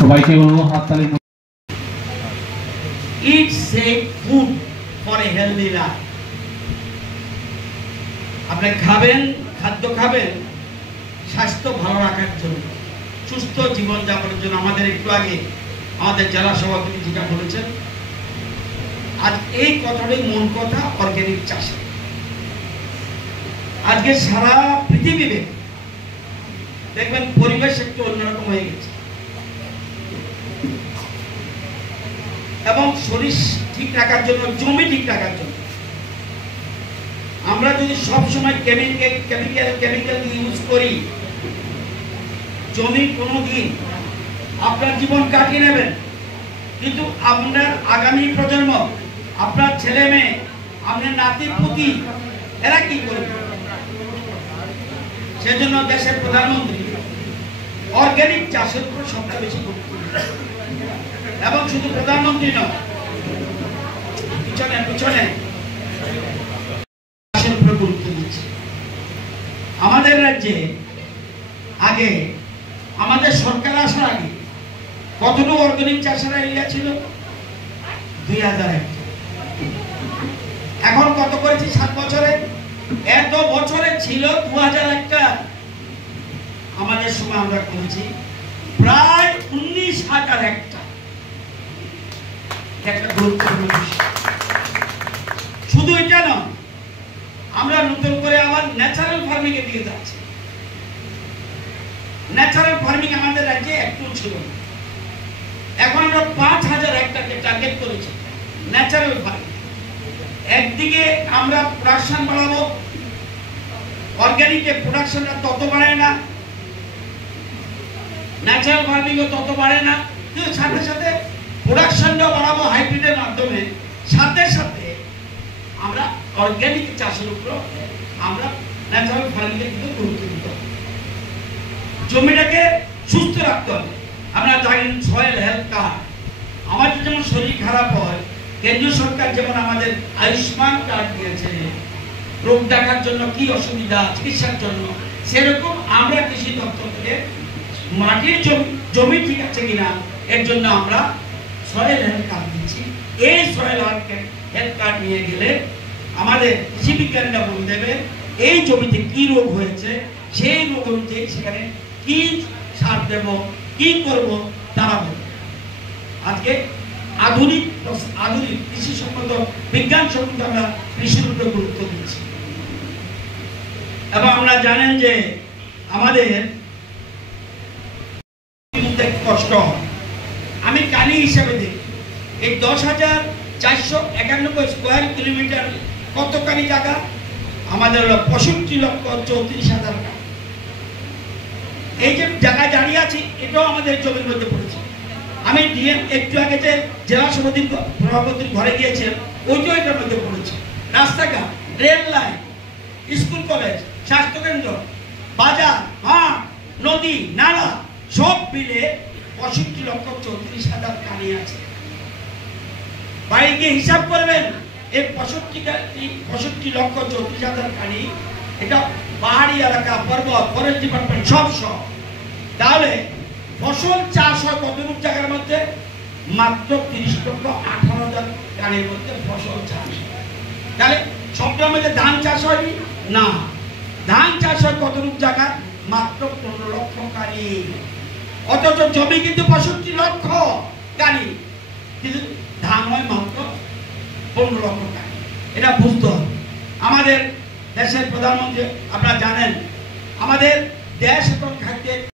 সবাইকে বলবো হাততালি। Eat safe food for a healthy life. আপনি খাবেন, খাদ্য খাবেন স্বাস্থ্য ভালো রাখার জন্য, সুস্থ জীবন যাপনের জন্য। আমাদের একটু আগে আমাদের জেলা সভাপতি যেটা বলেছেন, আজ এই কথাটাই মূল কথা অর্গানিক চাষে। আজকে সারা পৃথিবীতে দেখবেন পরিবেশ একটু অন্যরকম হয়ে গেছে এবং শরীর ঠিক রাখার জন্য, জমি ঠিক রাখার জন্য আমরা যদি সব সময় কেমিক্যাল ইউজ করি, জমি কোনোদিন আপনার জীবন কাটিয়ে নেবেন, কিন্তু আপনার আগামী প্রজন্ম, আপনার ছেলে মেয়ে, আপনার নাতি পুতি, এরা কি করবে? সেজন্য দেশের প্রধানমন্ত্রী অর্গানিক চাষের উপর সবচেয়ে বেশি গুরুত্ব দিচ্ছেন। এবং শুধু প্রধানমন্ত্রী নয়, পিছনে চাষের উপর গুরুত্ব দিচ্ছে। আমাদের রাজ্যে আগে, আমাদের সরকার আসার আগে কতটুকু অর্গানিক চাষের এরিয়া ছিল? 2000 হেক্টর। এখন কত করেছি 7 বছরে? এত বছরে ছিল 2000 হেক্টর। আমাদের সময় আমরা করেছি প্রায় 19,000 হেক্টর। একটা গুরুত্বপূর্ণ বিষয়। শুধু এটা নয়, আমরা নতুন করে আবার ন্যাচারাল ফার্মিং এর দিকে যাচ্ছি। ন্যাচারাল ফার্মিং আমাদের রাজ্যে একটু ছিল না। এখন আমরা 5000 হেক্টরকে টার্গেট করেছি ন্যাচারাল ফার্মিং। একদিকে আমরা প্রোডাকশন বাড়াবো, অর্গানিকের প্রোডাকশনটা তত বাড়ে না, ন্যাচারাল ফার্মিংও তত বাড়ে না, কিন্তু সাথে সাথে প্রোডাকশনটাও বাড়াবো হাইব্রিডের মাধ্যমে। সাথে সাথে আমরা অর্গানিক চাষের উপর, আমরা ন্যাচারাল ফার্মিংকে কিন্তু গুরুত্ব দিতে হবে। জমিটাকে সুস্থ রাখতে হবে। আমরা জানেন সয়েল হেলথ কার্ড, আমাদের যেমন শরীর খারাপ হয়, কেন্দ্রীয় সরকার যেমন আমাদের আয়ুষ্মান কার্ড দিয়েছে রোগ দেখার জন্য, কি অসুবিধা চিকিৎসার জন্য, সেরকম আমরা কৃষি দপ্তর থেকে মাটির জমি ঠিক আছে কিনা এর জন্য আমরা সয়েল হেলথ কার্ড দিচ্ছি। এই সয়েল হেলথ কার্ড নিয়ে গেলে আমাদের কৃষি বিজ্ঞানীরা বলে দেবে এই জমিতে কি রোগ হয়েছে, সেই রোগ অনুযায়ী সেখানে কি সার দেব, কি করব তারা বলবে। আজকে আধুনিক কৃষি সম্মত, বিজ্ঞান সম্মত আমরা কৃষির উপরে গুরুত্ব দিচ্ছি। এবং আমরা জানেন যে আমাদের কষ্ট হয়। আমি কানি হিসাবে দেখি এই 10,491 স্কোয়ার কিলোমিটার কত কানি জায়গা? আমাদের হলো 65,34,000 টাকা। এই যে জায়গা দাঁড়িয়ে আছি, এটাও আমাদের জমির মধ্যে পড়েছে। আমি একটু আগে যে জেলা সভাপতির ঘরে গিয়েছিলাম, ওইটাও এটার মধ্যে পড়েছে। রাস্তাঘাট, রেল লাইন, স্কুল কলেজ, স্বাস্থ্যকেন্দ্র, বাজার, মাঠ, নদী, নালা সব মিলে 65,34,000 কানি আছে। বাড়ি গিয়ে হিসাব করবেন এই 65,34,000 কানি, এটা পাহাড়ি এলাকা, পর্বত, ফরেস্ট ডিপার্টমেন্ট সব। তাহলে ফসল চাষ হয় কতটুক জায়গার মধ্যে? মাত্র 30,18,000 কানির মধ্যে ফসল চাষ। তাহলে সবটার মধ্যে ধান চাষ হয়নি না, ধান চাষ হয় কতটুক জায়গা? মাত্র 15 লক্ষ কানি। অথচ জমি কিন্তু 65 লক্ষ কানি, কিন্তু ধান হয় মাত্র 15 লক্ষ কানি। এটা বুঝতে হবে। আমাদের দেশের প্রধানমন্ত্রী, আপনারা জানেন আমাদের দেশ এখন খাদ্যের